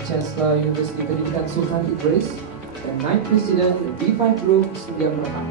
Naib Chancellor Universiti Pendidikan Sultan Idris dan Naib Presiden B5 Group Sedia Berhad.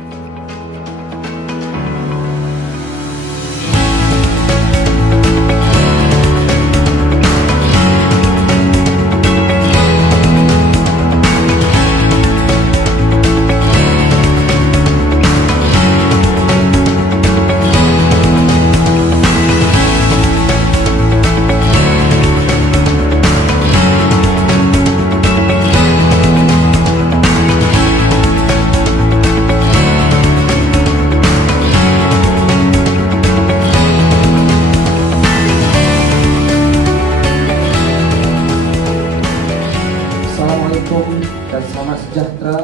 Dan selamat sejahtera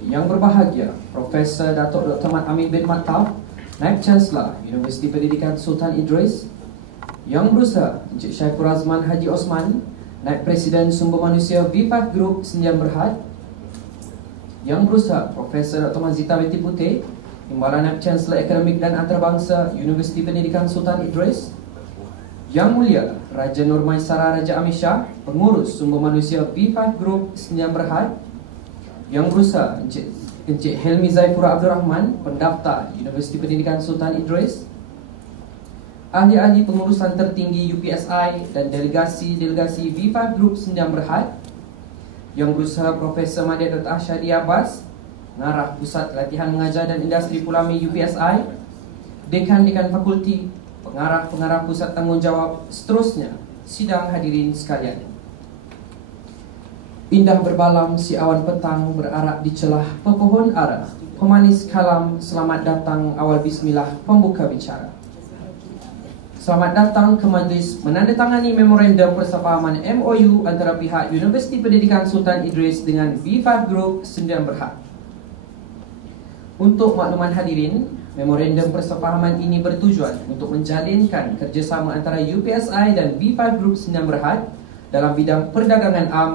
yang berbahagia Profesor Datuk Dr. Mat Amin bin Mat Taup, Naib Chancellor Universiti Pendidikan Sultan Idris, Yang Berusaha Encik Syaiful Razman Haji Osman, Naib Presiden Sumber Manusia B5 Group Sdn Bhd, Yang Berusaha Profesor Dr. Mazita Binti Putih, Timbalan Naib Chancellor Akademik dan Antarabangsa Universiti Pendidikan Sultan Idris, Yang Mulia Raja Nur Maisara Raja Amir Shah, Pengurus Sumber Manusia B5 Group Sdn Bhd, Yang Berusaha Encik Helmi Zaifura Abdul Rahman, Pendaftar Universiti Pendidikan Sultan Idris, ahli-ahli pengurusan tertinggi UPSI dan delegasi-delegasi B5 Group Sdn Bhd, Yang Berusaha Profesor Madya Dr. Ashadi Abbas, Pengarah Pusat Latihan Mengajar dan Industri Pulami UPSI, Dekan-Dekan Fakulti, Pengarah-pengarah Pusat Tanggungjawab, seterusnya, sidang hadirin sekalian. Indah berbalam si awan petang berarak di celah pepohon ara, pemanis kalam, selamat datang awal bismillah pembuka bicara. Selamat datang ke majlis menandatangani memorandum persefahaman MOU antara pihak Universiti Pendidikan Sultan Idris dengan B5 Group Sdn Bhd. Untuk makluman hadirin, memorandum persefahaman ini bertujuan untuk menjalinkan kerjasama antara UPSI dan B5 Group Sdn Bhd dalam bidang perdagangan am,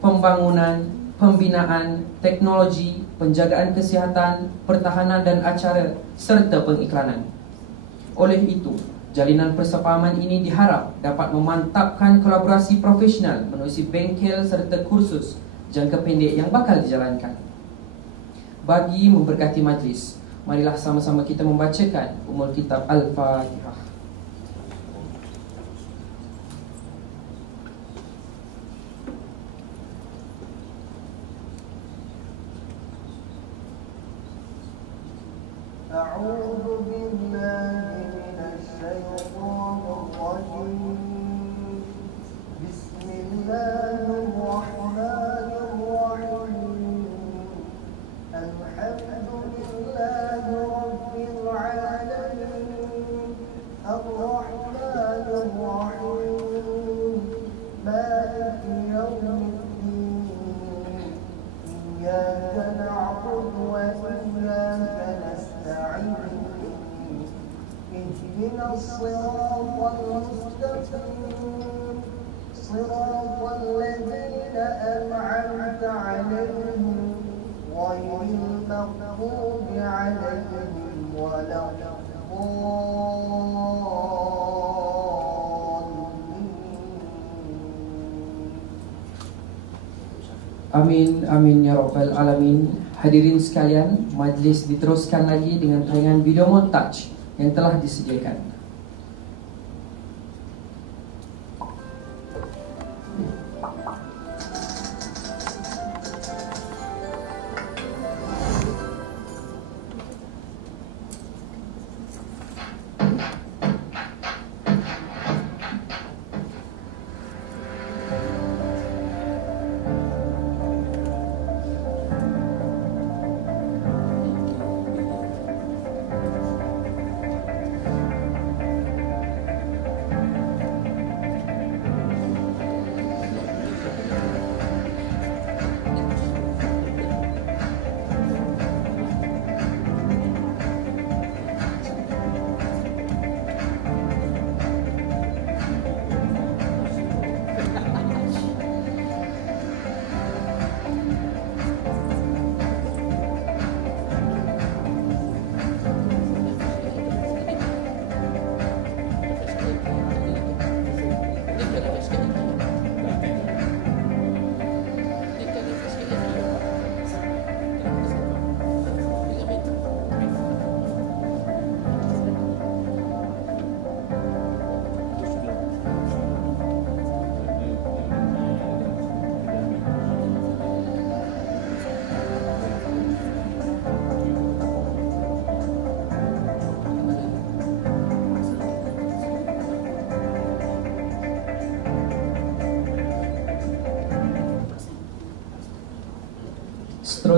pembangunan, pembinaan, teknologi, penjagaan kesihatan, pertahanan dan acara serta pengiklanan. Oleh itu, jalinan persefahaman ini diharap dapat memantapkan kolaborasi profesional menerusi bengkel serta kursus jangka pendek yang bakal dijalankan. Bagi memberkati majlis, marilah sama-sama kita membacakan Ummul Kitab Al-Fatihah. أعوذ بالله من الشيطان الرجيم بسم الله الرحمن الرحيم الحمد لله رب العالمين الرحمن الرحيم مالك يوم الدين إياك نعبد وإياك نستعين اهدنا الصراط المستقيم صراط الذين أنعمت عليهم غير المغضوب عليهم ولا Amin, amin ya rabbal alamin. Hadirin sekalian, majlis diteruskan lagi dengan tayangan video montaj yang telah disediakan.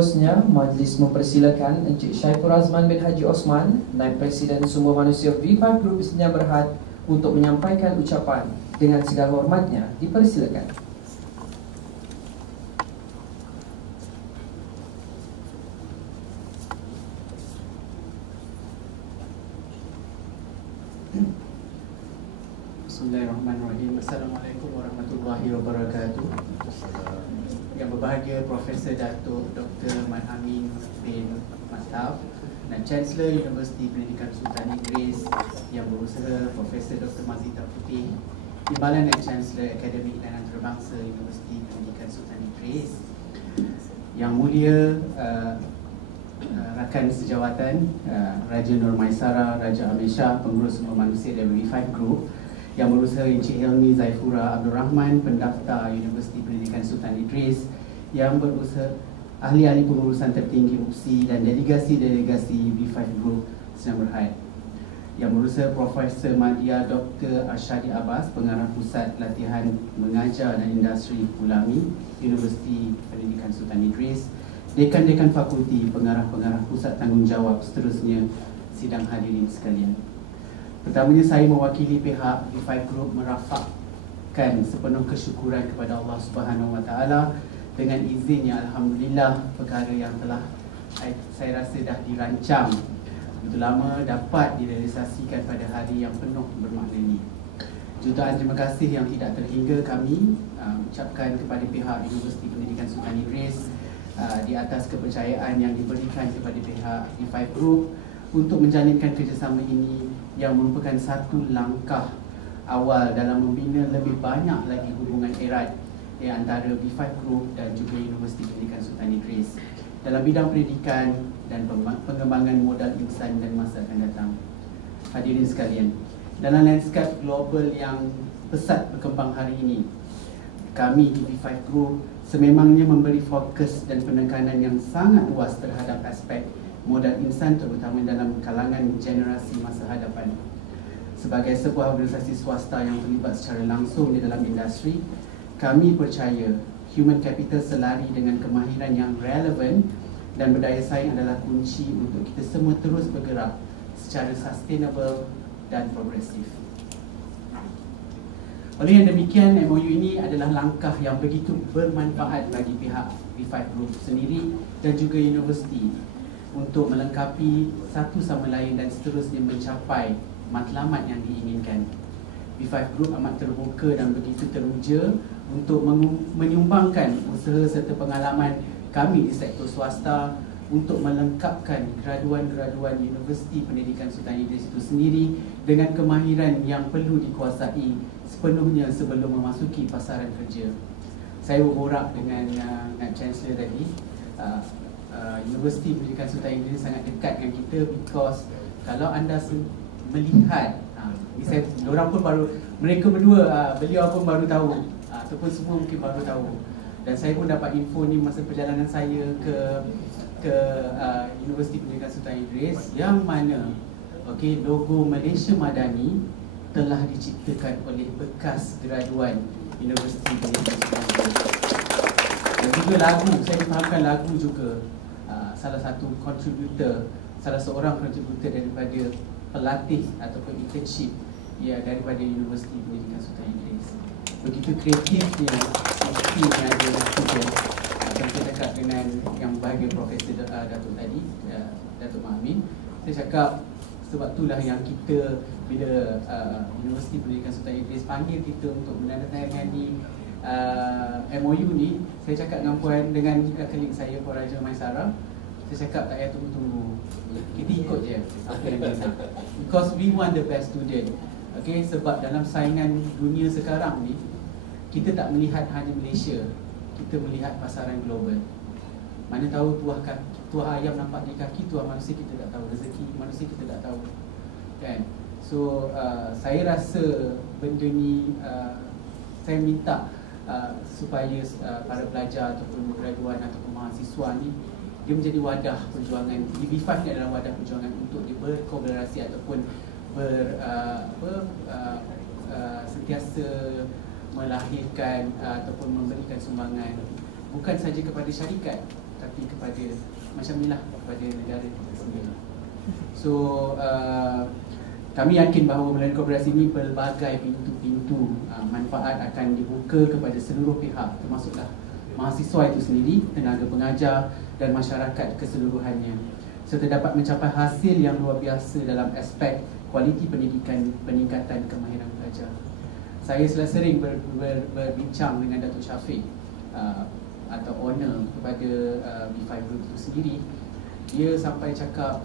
seterusnya, majlis mempersilakan Encik Syaiful Razman bin Haji Osman, Naib Presiden Sumber Manusia V5 Group Senyap Berhad untuk menyampaikan ucapan. Dengan segala hormatnya, dipersilakan. Bismillahirrahmanirrahim. Assalamualaikum warahmatullahi wabarakatuh. Yang berbahagia Profesor Datuk Dr. Mat Amin bin Mat Tauf, dan Chancellor Universiti Pendidikan Sultan Idris, Yang Berusaha Profesor Dr. Mazita Putih, Timbalan dan Chancellor Akademik dan Antarabangsa Universiti Pendidikan Sultan Idris, Yang Mulia rakan sejawatan Raja Nur Maisara, Raja Amir Shah, Pengurus Sumber Manusia dari V5 Group, Yang Berusaha Encik Helmi Zaifura Abdul Rahman, Pendaftar Universiti Pendidikan Sultan Idris, Yang Berusaha ahli-ahli pengurusan tertinggi UPSI dan delegasi-delegasi V5 Group Senyap Berhad, Yang Berusaha Profesor Madya Dr. Arsyadi Abbas, Pengarah Pusat Latihan Mengajar dan Industri Ulami Universiti Pendidikan Sultan Idris, Dekan-dekan fakulti, pengarah-pengarah pusat tanggungjawab, seterusnya sidang hadirin sekalian. Pertamanya, saya mewakili pihak V5 Group merafakkan sepenuh kesyukuran kepada Allah Subhanahu Wa Taala dengan izinnya, alhamdulillah, perkara yang telah saya rasa dah dirancang begitu lama dapat direalisasikan pada hari yang penuh bermakna ini. Jutaan terima kasih yang tidak terhingga kami ucapkan kepada pihak Universiti Pendidikan Sultan Idris di atas kepercayaan yang diberikan kepada pihak V5 Group untuk menjalinkan kerjasama ini yang merupakan satu langkah awal dalam membina lebih banyak lagi hubungan erat di antara V5 Group dan juga Universiti Pendidikan Sultan Idris dalam bidang pendidikan dan pengembangan modal insan dan masa akan datang. Hadirin sekalian, dalam lanskap global yang pesat berkembang hari ini, kami di V5 Group sememangnya memberi fokus dan penekanan yang sangat luas terhadap aspek modal insan, terutama dalam kalangan generasi masa hadapan. Sebagai sebuah organisasi swasta yang terlibat secara langsung di dalam industri, kami percaya human capital selari dengan kemahiran yang relevan dan berdaya saing adalah kunci untuk kita semua terus bergerak secara sustainable dan progresif. Oleh yang demikian, MOU ini adalah langkah yang begitu bermanfaat bagi pihak V5 Group sendiri dan juga universiti untuk melengkapi satu sama lain dan seterusnya mencapai matlamat yang diinginkan. V5 Group amat terbuka dan begitu teruja untuk menyumbangkan usaha serta pengalaman kami di sektor swasta untuk melengkapkan graduan-graduan Universiti Pendidikan Sultan Idris itu sendiri dengan kemahiran yang perlu dikuasai sepenuhnya sebelum memasuki pasaran kerja. Saya berborak dengan Naib Chancellor tadi, Universiti Pendidikan Sultan Idris sangat dekat dengan kita because kalau anda melihat, mereka berdua, beliau pun baru tahu ataupun semua mungkin baru tahu, dan saya pun dapat info ni masa perjalanan saya ke Universiti Pendidikan Sultan Idris, yang mana logo Malaysia Madani telah diciptakan oleh bekas graduan Universiti Pendidikan Sultan Idris. Dan juga lagu, saya difahamkan lagu juga salah seorang kontributor daripada pelatih ataupun internship daripada Universiti Pendidikan Sultan Idris. Begitu kreatifnya yang ada student. Saya cakap dengan yang bahagia Profesor Datuk tadi, Datuk Mahmin, saya cakap sebab itulah yang kita bila Universiti Pendidikan Sultan Idris panggil kita untuk menandatangani MOU ni, saya cakap dengan colleague saya, Puan Raja Maisara, saya cakap tak payah tunggu-tunggu, kita ikut je apa yang kita nak, because we want the best student. Sebab dalam saingan dunia sekarang ni, kita tak melihat hanya Malaysia, kita melihat pasaran global. Mana tahu tuah ayam nampak di kaki, tuah manusia kita tak tahu, rezeki manusia kita tak tahu, kan? So saya rasa benda ni saya minta supaya para pelajar ataupun graduan ataupun mahasiswa ni, dia menjadi wadah perjuangan. V5 ni adalah wadah perjuangan untuk dia berkolaborasi ataupun sentiasa melahirkan ataupun memberikan sumbangan bukan saja kepada syarikat, tapi kepada macam inilah, kepada negara kita sendiri. So kami yakin bahawa melalui kolaborasi ini pelbagai pintu-pintu manfaat akan dibuka kepada seluruh pihak, termasuklah mahasiswa itu sendiri, tenaga pengajar dan masyarakat keseluruhannya, serta dapat mencapai hasil yang luar biasa dalam aspek kualiti pendidikan, peningkatan kemahiran pelajar. Saya sering berbincang dengan Datuk Syafiq atau owner kepada B5 Group itu sendiri. Dia sampai cakap,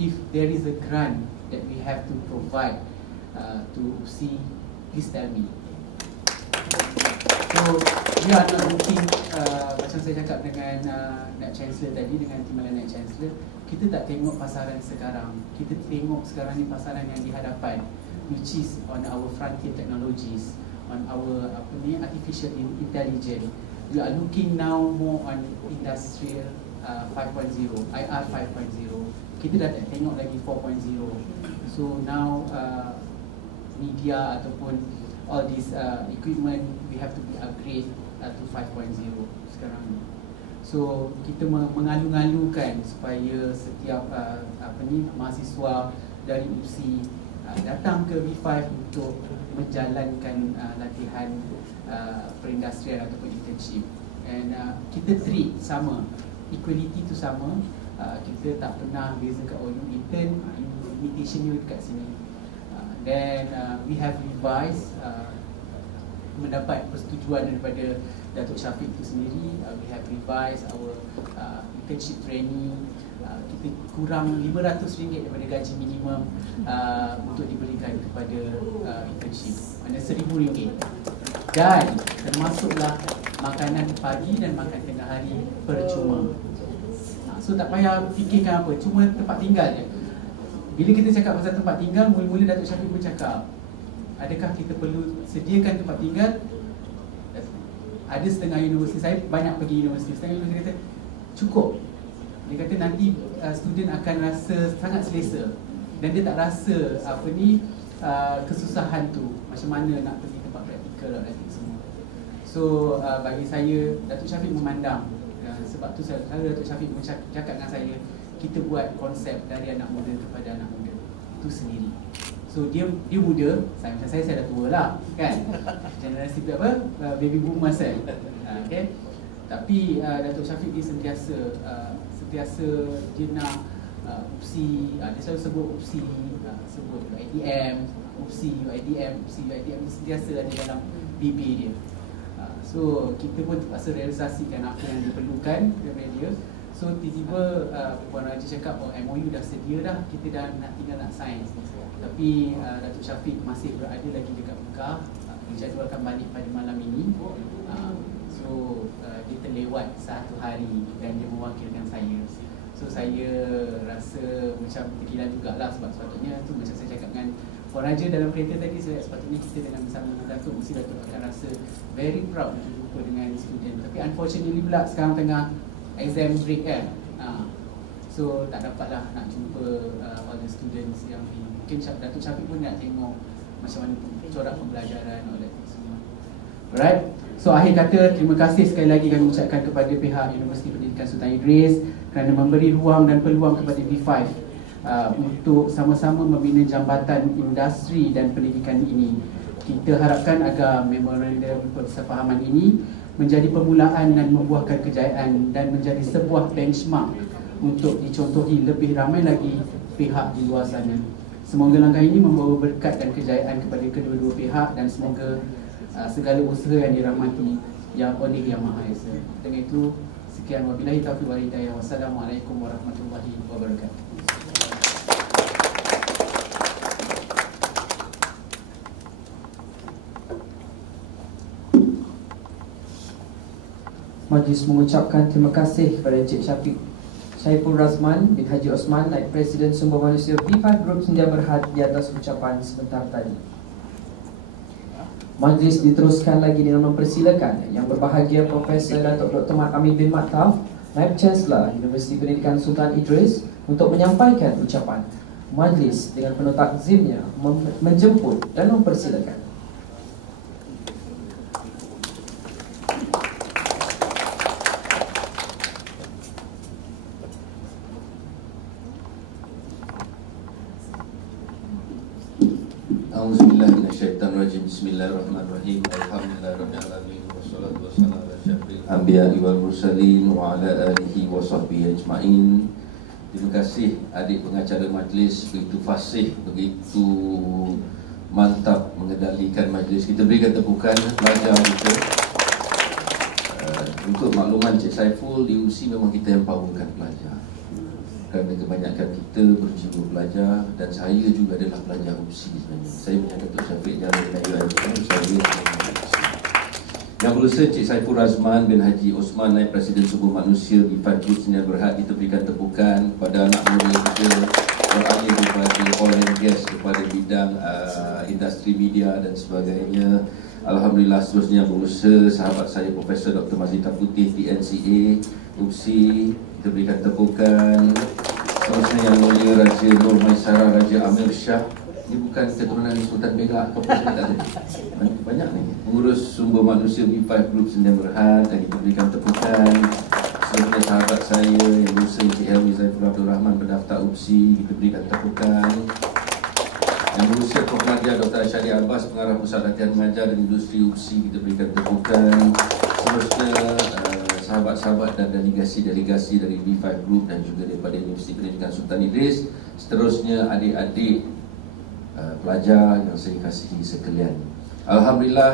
if there is a grant that we have to provide to see, please tell me. So we are not looking, macam saya cakap dengan Naib Chancellor tadi, dengan Timbalan Naib Chancellor, kita tak tengok pasaran sekarang, kita tengok sekarang ni pasaran yang di hadapan, which is on our frontier technologies, on our artificial intelligence. We are looking now more on industrial 5.0, IR 5.0. Kita dah tak tengok lagi 4.0. So now media ataupun all this equipment, we have to be upgrade to 5.0 sekarang ni. So kita mengalu-alukan supaya setiap mahasiswa dari UPSI datang ke B5 untuk menjalankan latihan perindustrian ataupun internship. And kita treat sama, equality tu sama. Kita tak pernah bezakan, oh you intern, invitation you dekat sini. Then we have revised, mendapat persetujuan daripada Datuk Syafiq itu sendiri. We have revised our internship training. Kita kurang RM500 daripada gaji minimum untuk diberikan kepada internship, mana RM1,000. Dan termasuklah makanan pagi dan makan tengah hari percuma. So tak payah fikirkan apa, cuma tempat tinggal je. Bila kita cakap pasal tempat tinggal, mula-mula Datuk Syafiq pun cakap, adakah kita perlu sediakan tempat tinggal? Ada setengah universiti, saya banyak pergi universiti, setengah universiti kata cukup. Dia kata nanti student akan rasa sangat selesa dan dia tak rasa kesusahan tu, macam mana nak pergi tempat praktikal dan semua. So bagi saya, Datuk Syafiq memandang, sebab tu saya Datuk Syafiq cakap dengan saya, kita buat konsep dari anak muda kepada anak muda itu sendiri. So dia muda, macam saya dah tua lah kan. Generasi baby boomers kan. Okay. Tapi Datuk Syafiq dia sentiasa dia nak UPSI, dia selalu sebut UPSI, sebut UiTM, UPSI, UiTM, sentiasa ada dalam bibir dia. So kita pun terpaksa realisasikan apa yang diperlukan daripada dia. So tiba-tiba Puan Raja cakap, oh MOU dah sedia dah, kita dah tinggal nak sign. Tapi Datuk Syafiq masih berada lagi dekat Mekah, dijadualkan balik pada malam ini. So dia terlewat satu hari dan dia mewakilkan saya. So saya rasa macam tergila jugalah, sebab sepatutnya tu macam saya cakap dengan Puan Raja dalam kereta tadi, sepatutnya kita dengan bersama dengan Datuk, mesti Datuk akan rasa very proud untuk jumpa dengan student. Tapi unfortunately pula sekarang tengah exam break kan. So tak dapatlah nak jumpa all the students yang mungkin Datuk Syafiq pun nak tengok macam mana corak pembelajaran oleh semua. Alright. So akhir kata, terima kasih sekali lagi kami ucapkan kepada pihak Universiti Pendidikan Sultan Idris kerana memberi ruang dan peluang kepada B5 untuk sama-sama membina jambatan industri dan pendidikan ini. Kita harapkan agar memorandum persefahaman ini menjadi permulaan dan membuahkan kejayaan dan menjadi sebuah benchmark untuk dicontohi lebih ramai lagi pihak di luar sana. Semoga langkah ini membawa berkat dan kejayaan kepada kedua-dua pihak dan semoga segala usaha yang dirahmati yang oleh Yang Maha Esa. Dengan itu, sekian, wabillahi taufiq wal hidayah. Wassalamualaikum warahmatullahi wabarakatuh. Majlis mengucapkan terima kasih kepada Encik Syaiful Razman bin Haji Osman, Naib Presiden Sumber Manusia B5 Group Sedia Berhad, di atas ucapan sebentar tadi. Majlis diteruskan lagi dengan mempersilakan Yang Berbahagia Profesor Datuk Dr. Mat Amin bin Mat Tauf, Naib Chancellor Universiti Pendidikan Sultan Idris, untuk menyampaikan ucapan. Majlis dengan penuh takzimnya menjemput dan mempersilakan. A'udzubillahi minasyaitonirrajim. Bismillahirrahmanirrahim. Alhamdulillahirabbil alamin wassalatu wassalamu ala asyrafil anbiya'i wal mursalin wa ala alihi wa sahbihi ajma'in. Terima kasih adik pengacara majlis, begitu fasih, begitu mantap mengendalikan majlis. Kita berikan tepukan pelajar kita. Untuk makluman Cik Saiful, di UC memang kita empowerkan pelajar. Kerana kebanyakan kita berjiwa pelajar, dan saya juga adalah pelajar UC sebenarnya. Saya punya Datuk Syafiq Jalil Naib Yang berusaha Cik Saiful Razman bin Haji Osman, Naib Presiden Sumber Manusia di 5 Group Sdn Bhd, kita berikan tepukan kepada anak muda kita beralih daripada oil and gas kepada bidang industri media dan sebagainya. Alhamdulillah. Seterusnya berusaha sahabat saya Profesor Dr. Mazita Putih di NCA UC, kita berikan tepukan. Seterusnya Yang Mulia Raja Nur Maisara Raja Amir Shah, ini bukan keturunan Sultan Perak ke apa, tak ada. Banyak ni pengurus sumber manusia B5 Group Sdn Bhd, dan kita berikan tepukan. Seterusnya sahabat saya Yang berusaha Encik Helmi Zaiful Abdul Rahman, pendaftar UPSI, kita berikan tepukan. Yang berusaha Prof. Nadia Dr. Asyadi Abbas, pengarah Pusat Latihan Mengajar dan Industri UPSI, kita berikan tepukan. Seterusnya sahabat-sahabat dan delegasi-delegasi dari B5 Group dan juga daripada Universiti Pendidikan Sultan Idris. Seterusnya adik-adik pelajar yang saya kasihi sekalian. Alhamdulillah,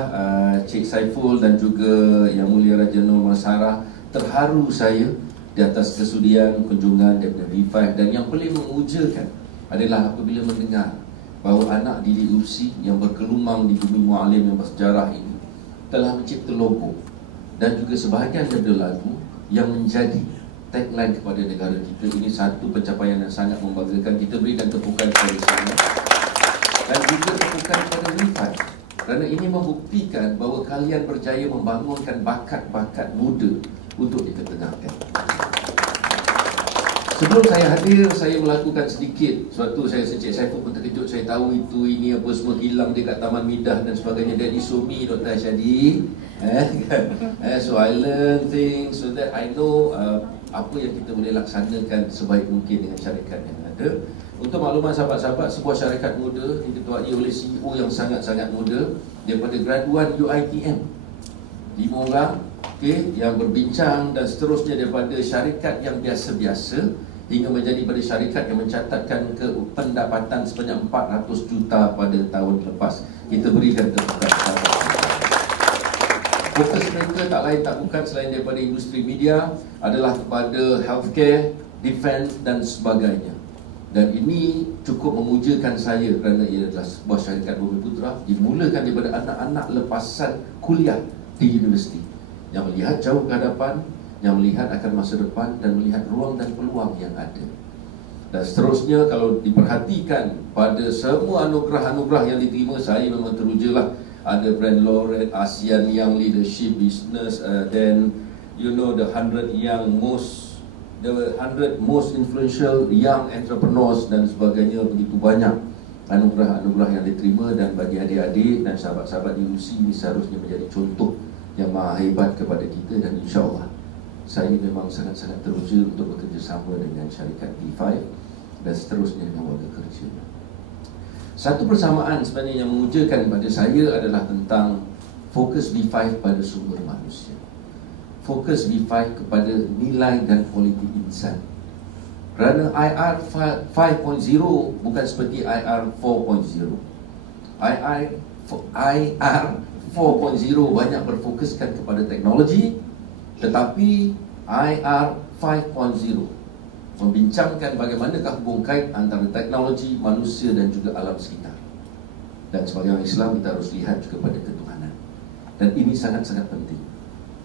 Cik Saiful dan juga Yang Mulia Raja Nur Maisara, terharu saya di atas kesudian kunjungan daripada B5, dan yang paling mengujakan adalah apabila mendengar bahawa anak didik UPSI yang berkelumang di bumi mu'alim yang bersejarah ini telah mencipta logo dan juga sebahagian daripada lagu yang menjadi tagline kepada negara kita. Ini satu pencapaian yang sangat membanggakan. Kita berikan tepukan kepada sana dan juga tepukan kepada B5, kerana ini membuktikan bahawa kalian berjaya membangunkan bakat-bakat muda untuk diketengahkan. Sebelum saya hadir, saya melakukan sedikit suatu. Saya Cik Saiful pun terkejut. Saya tahu itu, ini apa semua hilang dekat Taman Midah dan sebagainya. That is so me, Dr. Asyadi. So I learn things so that I know apa yang kita boleh laksanakan sebaik mungkin dengan syarikat yang ada. Untuk makluman sahabat-sahabat, sebuah syarikat muda diketuai oleh CEO yang sangat-sangat muda daripada graduan UiTM, 5 orang, yang berbincang, dan seterusnya daripada syarikat yang biasa-biasa hingga menjadi pada syarikat yang mencatatkan ke pendapatan sebanyak 400 juta pada tahun lepas. Kita berikan tepukan. Fokus mereka tak lain tak bukan selain daripada industri media, adalah kepada healthcare, defense dan sebagainya. Dan ini cukup memujakan saya kerana ia adalah sebuah syarikat Bumiputra, dimulakan daripada anak-anak lepasan kuliah di universiti yang melihat jauh ke hadapan, yang melihat akan masa depan dan melihat ruang dan peluang yang ada. Dan seterusnya, kalau diperhatikan pada semua anugerah-anugerah yang diterima, saya memang terujalah. Ada Brand Laureate, ASEAN Young Leadership Business, then you know the 100 most influential young entrepreneurs dan sebagainya. Begitu banyak anugerah-anugerah yang diterima, dan bagi adik-adik dan sahabat-sahabat di UC ini seharusnya menjadi contoh yang maha hebat kepada kita. Dan insya-Allah saya memang sangat-sangat teruja untuk bekerjasama dengan syarikat B5 dan seterusnya dengan warga kerja. Satu persamaan sebenarnya yang mengujakan pada saya adalah tentang fokus B5 pada sumber manusia, fokus B5 kepada nilai dan kualiti insan. Kerana IR 5.0 bukan seperti IR 4.0. IR 4.0 banyak berfokuskan kepada teknologi, tetapi IR 5.0 membincangkan bagaimanakah hubung kait antara teknologi, manusia dan juga alam sekitar. Dan sebagai orang Islam, kita harus lihat juga pada ketuhanan. Dan ini sangat-sangat penting.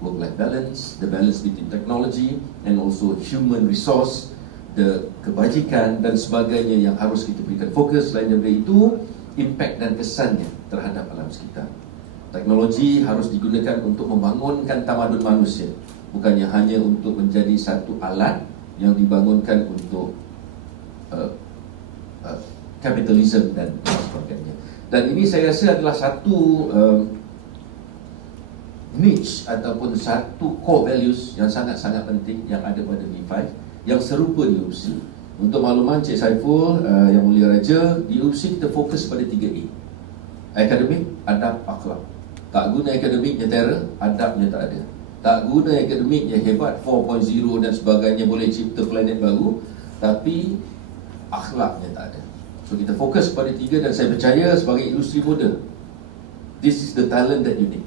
Work-life balance, the balance between technology and also human resource, the kebajikan dan sebagainya yang harus kita berikan fokus. Selain daripada itu, impact dan kesannya terhadap alam sekitar. Teknologi harus digunakan untuk membangunkan tamadun manusia, bukannya hanya untuk menjadi satu alat yang dibangunkan untuk kapitalisme dan sebagainya. Dan ini saya rasa adalah satu niche ataupun satu core values yang sangat-sangat penting yang ada pada B5 yang serupa di UPSI. Untuk makluman Cik Saiful, Yang Mulia Raja, di UPSI kita fokus pada 3A. Akademik, adab, akhlak. Tak guna akademiknya terror, adabnya tak ada. Tak guna akademiknya hebat 4.0 dan sebagainya, boleh cipta planet baru, tapi akhlaknya tak ada. So kita fokus pada 3, dan saya percaya sebagai industri muda, this is the talent that you need,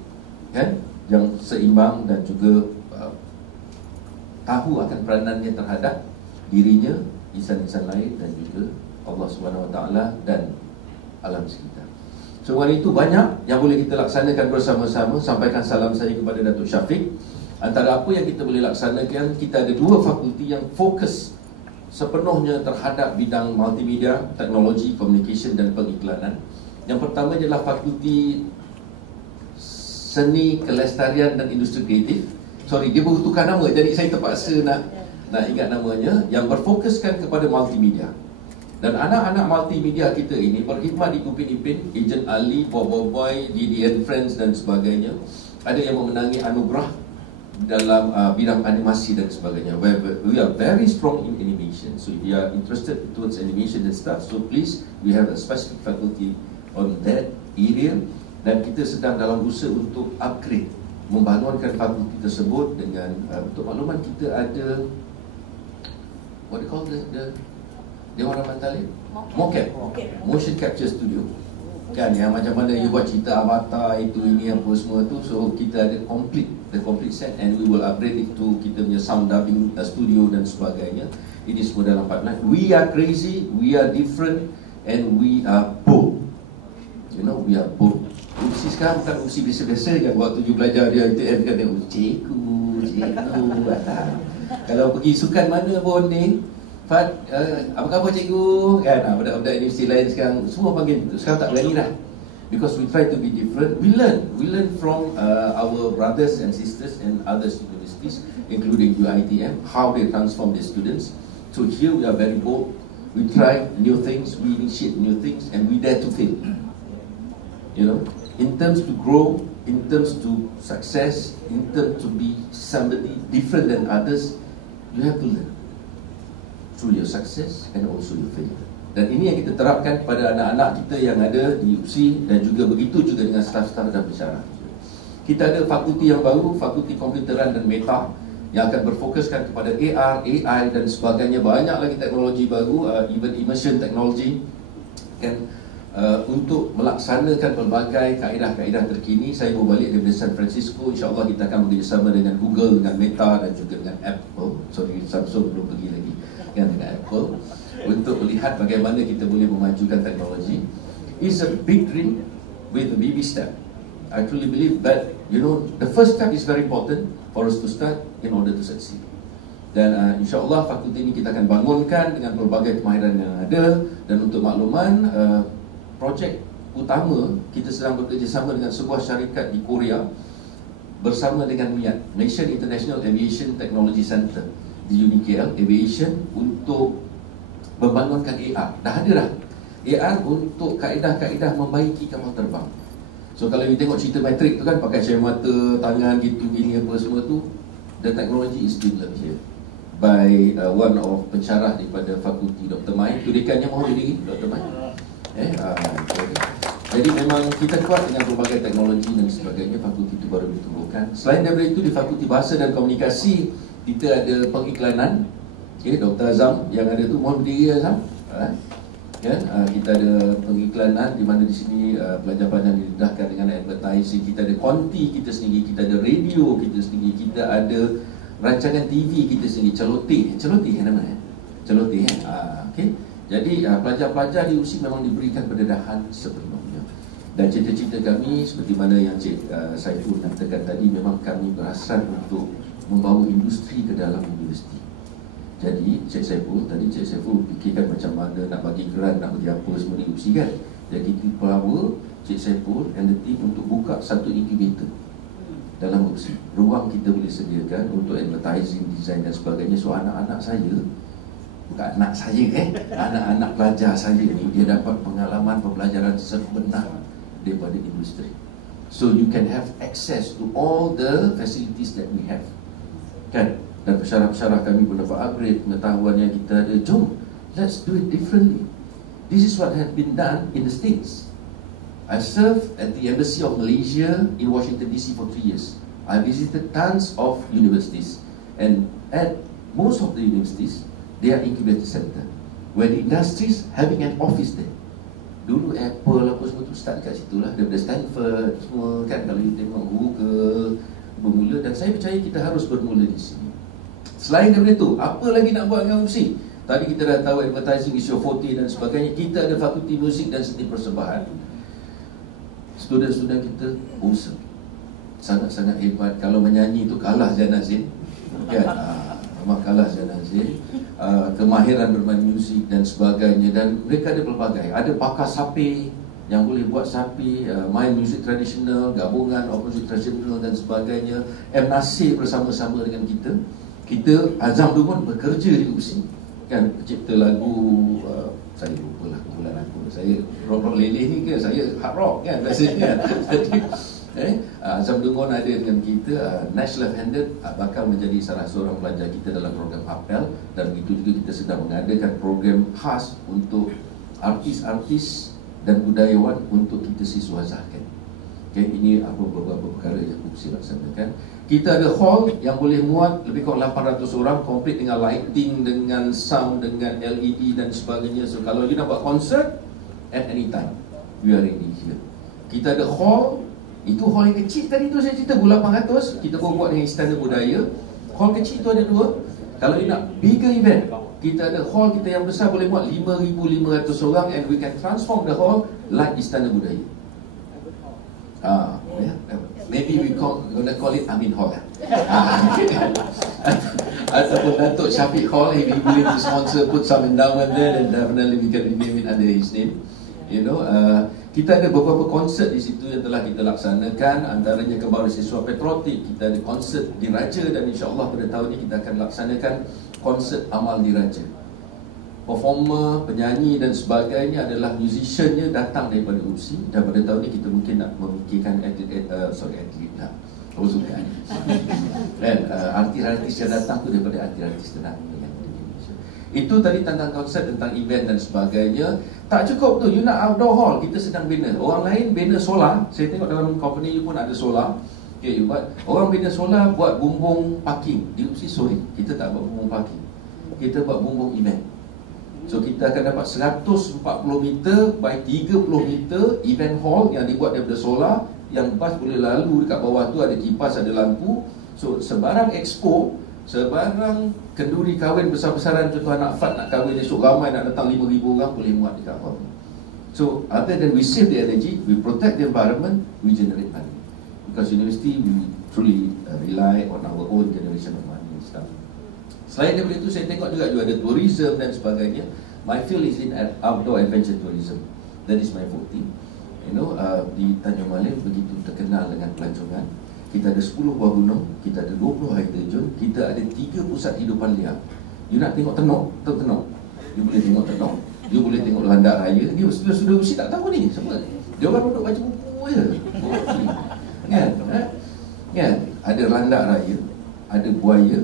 kan? Yang seimbang dan juga tahu akan peranannya terhadap dirinya, insan-insan lain dan juga Allah SWT dan alam sekitar. So hari itu banyak yang boleh kita laksanakan bersama-sama. Sampaikan salam saya kepada Datuk Syafiq. Antara apa yang kita boleh laksanakan, kita ada 2 fakulti yang fokus sepenuhnya terhadap bidang multimedia, teknologi, communication dan pengiklanan. Yang pertama adalah fakulti Seni, Kelestarian dan Industri Kreatif. Sorry, dia baru tukar nama, jadi saya terpaksa nak ingat namanya. Yang berfokuskan kepada multimedia. Dan anak-anak multimedia kita ini berkhidmat di Upin Ipin, Ejen Ali, Boy, Didi and Friends dan sebagainya. Ada yang memenangi anugerah dalam bidang animasi dan sebagainya. We are very strong in animation. So if you are interested towards animation and stuff, so please, we have a specific faculty on that area. Dan kita sedang dalam usaha untuk upgrade, membangunkan fakulti tersebut dengan untuk makluman kita ada what do you call the Dewan Rahman Talib? Mocap. Motion Capture Studio. Kan, yang macam mana you buat cerita avatar, itu ini apa semua tu. So kita ada the complete set, and we will upgrade it to kita punya sound dubbing studio dan sebagainya. Ini semua dalam pipeline. We are crazy, we are different, and we are bold. You know, we are bold. Usi sekarang bukan usi biasa-biasa kan. Waktu you belajar dia ITM kan, cikgu kalau pergi sukan mana pun ni, Fat, apa khabar cikgu? Kan, budak-budak universiti lain sekarang semua panggil itu. Sekarang tak berani dah, because we try to be different. We learn from our brothers and sisters and other universities, including UiTM, how they transform their students. So here we are very bold. We try new things, we initiate new things, and we dare to fail. You know, in terms to grow, in terms to success, in terms to be somebody different than others, you have to learn through your success and also your failure. Dan ini yang kita terapkan pada anak-anak kita yang ada di UPSI, dan juga begitu juga dengan staf-staf dan pensyarah. Kita ada fakulti yang baru, fakulti komputeran dan meta, yang akan berfokuskan kepada AR, AI dan sebagainya. Banyak lagi teknologi baru, even immersion technology, kan, untuk melaksanakan pelbagai kaedah-kaedah terkini. Saya baru balik dari San Francisco. InsyaAllah kita akan bekerjasama dengan Google, dengan Meta dan juga dengan Apple. Sorry, Samsung belum pergi lagi, kan, dengan Apple, untuk melihat bagaimana kita boleh memajukan teknologi. It's a big dream with a baby step. I truly believe that, you know, the first step is very important for us to start in order to succeed. Dan insyaAllah fakulti ini kita akan bangunkan dengan pelbagai kemahiran yang ada. Dan untuk makluman, projek utama kita sedang bekerjasama dengan sebuah syarikat di Korea bersama dengan MIAT, Malaysian International Aviation Technology Center di UniKL Aviation, untuk membangunkan AR. Dah ada dah AR untuk kaedah-kaedah membaiki kapal terbang. So kalau you tengok cerita Matrix tu kan, pakai cahaya mata, tangan gitu, gini apa semua tu, the technology is developed here by one of pensyarah daripada fakulti Dr. Mai. Tu dekannya mahu diri Dr. Mai. Jadi memang kita kuat dengan berbagai teknologi dan sebagainya. Fakulti itu baru ditumbuhkan. Selain daripada itu, di Fakulti Bahasa dan Komunikasi kita ada pengiklanan. Dr. Azam yang ada tu, mohon berdiri Azam. Kita ada pengiklanan di mana di sini pelajar-pelajar didedahkan dengan advertising. Kita ada konti kita sendiri, kita ada radio kita sendiri, kita ada rancangan TV kita sendiri. Celoteh namanya. Celoteh. Okey. Jadi pelajar-pelajar di UPSI memang diberikan pendedahan sepenuhnya. Dan cita-cita kami seperti mana yang Cik Saiful nyatakan tadi, memang kami berhasrat untuk membawa industri ke dalam universiti. Jadi Cik Saiful fikirkan macam mana nak bagi grant, nak bagi apa semua di UPSI kan. Jadi kita power Cik Saiful and the team untuk buka satu incubator dalam UPSI. Ruang kita boleh sediakan untuk advertising, design dan sebagainya. So anak-anak saya, bukan anak saya anak-anak pelajar saya ni, dia dapat pengalaman pembelajaran sebenar daripada industri. So you can have access to all the facilities that we have, kan? Dan pensyarah-pensyarah kami pun dapat upgrade pengetahuan yang kita ada. Jom, let's do it differently. This is what has been done in the States. I served at the Embassy of Malaysia in Washington DC for 3 years. I visited tons of universities, and at most of the universities, they are incubator center, where the industries having an office there. Dulu Apple apa semua tu start dekat situ lah, daripada Stanford semua kan, kalau you tengok Google bermula, dan saya percaya kita harus bermula di sini. Selain daripada itu, apa lagi nak buat dengan musik? Tadi kita dah tahu advertising is your forte dan sebagainya. Kita ada fakulti musik dan seni persembahan. Student-student kita awesome, sangat-sangat hebat. Kalau menyanyi itu kalah Zain Azin kan? Memang kalah Zain Azin. Kemahiran bermain musik dan sebagainya. Dan mereka ada pelbagai. Ada pakar sapi yang boleh buat sapi, main musik tradisional, gabungan of musik tradisional dan sebagainya. M. Nasir bersama-sama dengan kita. Kita Azam Dumun bekerja di UPSI kan, cipta lagu saya lupa lah kumpulan lagu. Saya rock leleh ni ke, saya hard rock kan biasanya. Jadi Azam Dungon ada dengan kita, Nash Left-Handed bakal menjadi salah seorang pelajar kita dalam program apel. Dan begitu juga kita sedang mengadakan program khas untuk artis-artis dan budayawan untuk kita siswazahkan. Okay, ini beberapa perkara yang UPSI laksanakan. Kita ada hall yang boleh muat lebih kurang 800 orang, komplit dengan lighting, dengan sound, dengan LED dan sebagainya. So kalau you nak buat konsert at any time, we are ready here. Kita ada hall, itu hall yang kecil tadi tu saya cerita 800, kita buat dengan Istana Budaya. Hall kecil tu ada 2. Kalau you nak bigger event, kita ada hall kita yang besar boleh muat 5,500 orang, and we can transform the hall like Istana Budaya. Maybe we gonna call it Amin Hall. Ataupun Datuk Syafiq Hall, if he willing to sponsor, put some endowment there, then definitely we can rename it under his name. You know, kita ada beberapa konsert di situ yang telah kita laksanakan. Antaranya kembali siswa patriotik, kita ada konsert di Raja, dan insyaAllah pada tahun ini kita akan laksanakan konsert Amal di Raja. Performer, penyanyi dan sebagainya adalah musiciannya datang daripada UPSI. Dan pada tahun ini kita mungkin nak memikirkan atlet lah, kalau suka dan artis-artis yang datang tu daripada artis-artis tenang. Itu tadi tentang konsep, tentang event dan sebagainya. Tak cukup tu, you nak outdoor hall, kita sedang bina. Orang lain bina solar, saya tengok dalam company you pun ada solar. Okay, you buat, orang bina solar buat bumbung parking. Di UPSI sorry, kita tak buat bumbung parking, kita buat bumbung event. So kita akan dapat 140 meter by 30 meter event hall yang dibuat daripada solar, yang bas boleh lalu dekat bawah tu, ada kipas, ada lampu. So sebarang expo, sebarang kenduri kahwin besar-besaran, contoh anak Fat nak kahwin esok, ramai nak datang 5,000 orang, boleh muat dekat hall. So other than we save the energy, we protect the environment, we generate money. Because university, we truly rely on our own generation of money and stuff. Selain daripada itu, saya tengok juga ada tourism dan sebagainya. My field is in outdoor adventure tourism. That is my forte. You know, di Tanjung Malim begitu terkenal dengan pelancongan. Kita ada 10 buah gunung, kita ada 20 air terjun, kita ada 3 pusat hidupan liar. You nak tengok tenok, you boleh tengok tenok. You boleh tengok landak raya. Dia sudah usi tak tahu ni semua. Dia orang duduk baca buku je. Kan? Kan? Ada landak raya, ada buaya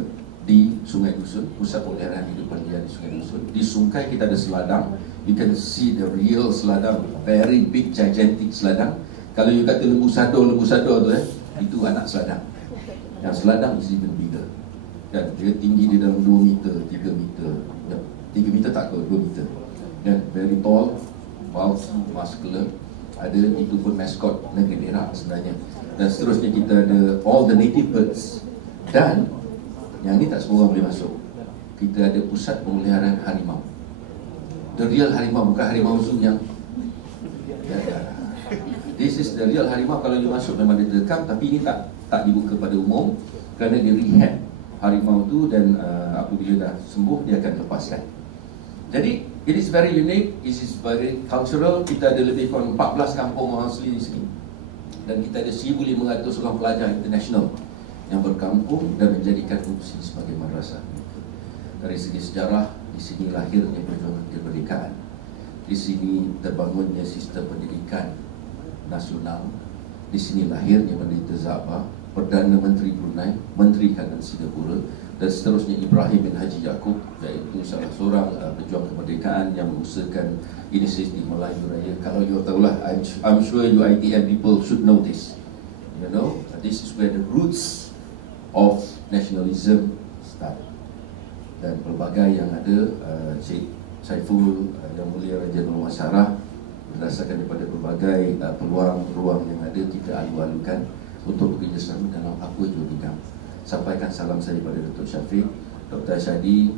di Sungai Dusun, pusat pemeliharaan hidupan liar di Sungai Dusun. Di Sungai kita ada seladang. You can see the real seladang, very big, gigantic seladang. Kalau you kata lembu sador tu itu anak seladang. Yang seladang is even bigger. Kan? Dia tinggi di dalam 2 meter, 3 meter. 3 meter tak ke, 2 meter. Kan? Very tall, bulky, muscular. Ada, itu pun maskot negeri Perak sebenarnya. Dan seterusnya kita ada all the native birds. Dan yang ni tak semua orang boleh masuk. Kita ada pusat pemeliharaan harimau. The real harimau, bukan harimau zoo yang This is the real harimau. Kalau you masuk memang dia dekam, tapi ini tak dibuka pada umum, kerana dia rehab harimau tu. Dan apabila dah sembuh, dia akan lepaskan. Jadi it is very unique, it is very cultural. Kita ada lebih kurang 14 kampung orang asli di sini. Dan kita ada 1,500 orang pelajar international yang berkampung dan menjadikan UPSI sebagai madrasah. Dari segi sejarah, di sini lahirnya perjuangan kemerdekaan. Di sini terbangunnya sistem pendidikan nasional. Di sini lahirnya Merdeka Zabah, Perdana Menteri Brunei, Menteri Kanan Singapura, dan seterusnya Ibrahim bin Haji Yaakob, iaitu salah seorang pejuang kemerdekaan yang mengusahakan inisiatif Melayu Raya. Kalau you tahulah, I'm sure you ITM people should know this. You know, this is where the roots of nationalism start. Dan pelbagai yang ada, Cik Saiful, Yang Mulia Raja Nur Masyarah, berdasarkan daripada pelbagai peluang-peluang yang ada, kita alu-alukan untuk bekerjasama dalam apa jua bidang. Sampaikan salam saya kepada Datuk Syafiq, Dr. Syadi,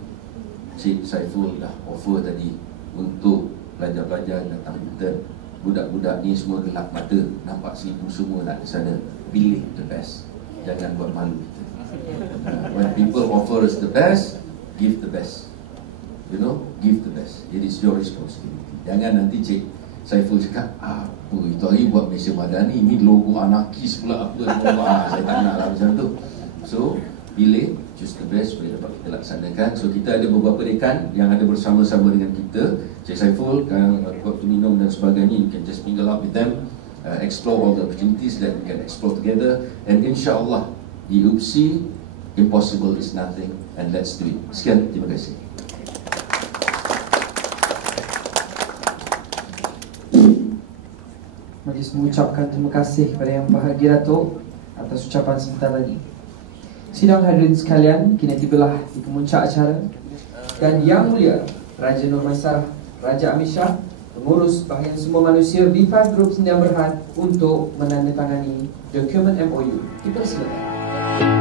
Cik Saiful dah offer tadi untuk pelajar-pelajar datang intern. Budak-budak ni semua gelap mata, nampak seribu semua nak ke sana. Pilih the best, jangan buat malu kita. When people offer us the best, give the best. You know, give the best. It is your responsibility. Jangan nanti Cik Saiful cakap, apa itu hari buat Malaysia Madani, ini logo anarkis pula apa. Saya tak nak lah macam tu. So, pilih, choose the best supaya dapat kita laksanakan. So, kita ada beberapa rekan yang ada bersama-sama dengan kita. Cik Saiful, waktu minum dan sebagainya, you can just mingle up with them, explore all the opportunities that we can explore together. And insyaAllah, di UPSI, impossible is nothing, and let's do it. Sekian, terima kasih. Majlis mengucapkan terima kasih kepada Yang Berbahagia Datuk atas ucapan sebentar tadi. Sidang hadirin sekalian, kini tibalah di kemuncak acara dan Yang Mulia Raja Nur Masyarah, Raja Amir Shah, pengurus Bahagian Sumber Manusia V5 Group Sdn Bhd untuk menandatangani dokumen MOU. Kita silakan.